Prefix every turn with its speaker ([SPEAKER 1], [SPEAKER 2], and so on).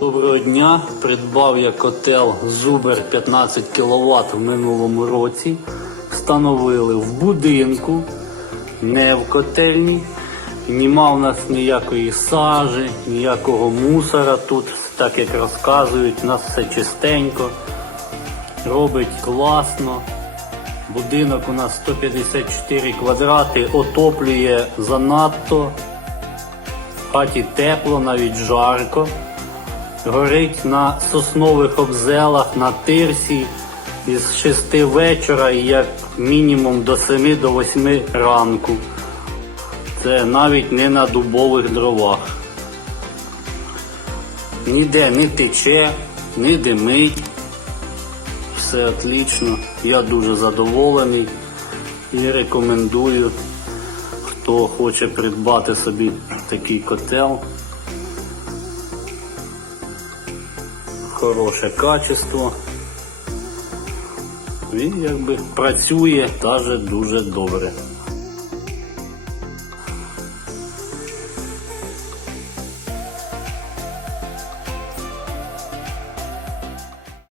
[SPEAKER 1] Доброго дня! Придбав я котел Зубер 15 кВт в минулому році. Встановили в будинку, не в котельні. Нема в нас ніякої сажі, ніякого мусора тут, так як розказують, у нас все чистенько. Робить класно. Будинок у нас 154 квадрати, отоплює занадто. В хаті тепло, навіть жарко. Горить на соснових обзелах, на тирсі із 6 вечора і як мінімум до 7 до 8 ранку. Це навіть не на дубових дровах. Ніде не тече, не димить. Все отлично. Я дуже задоволений і рекомендую, хто хоче придбати собі такий котел. Хороше качество. Він якби працює теж дуже добре.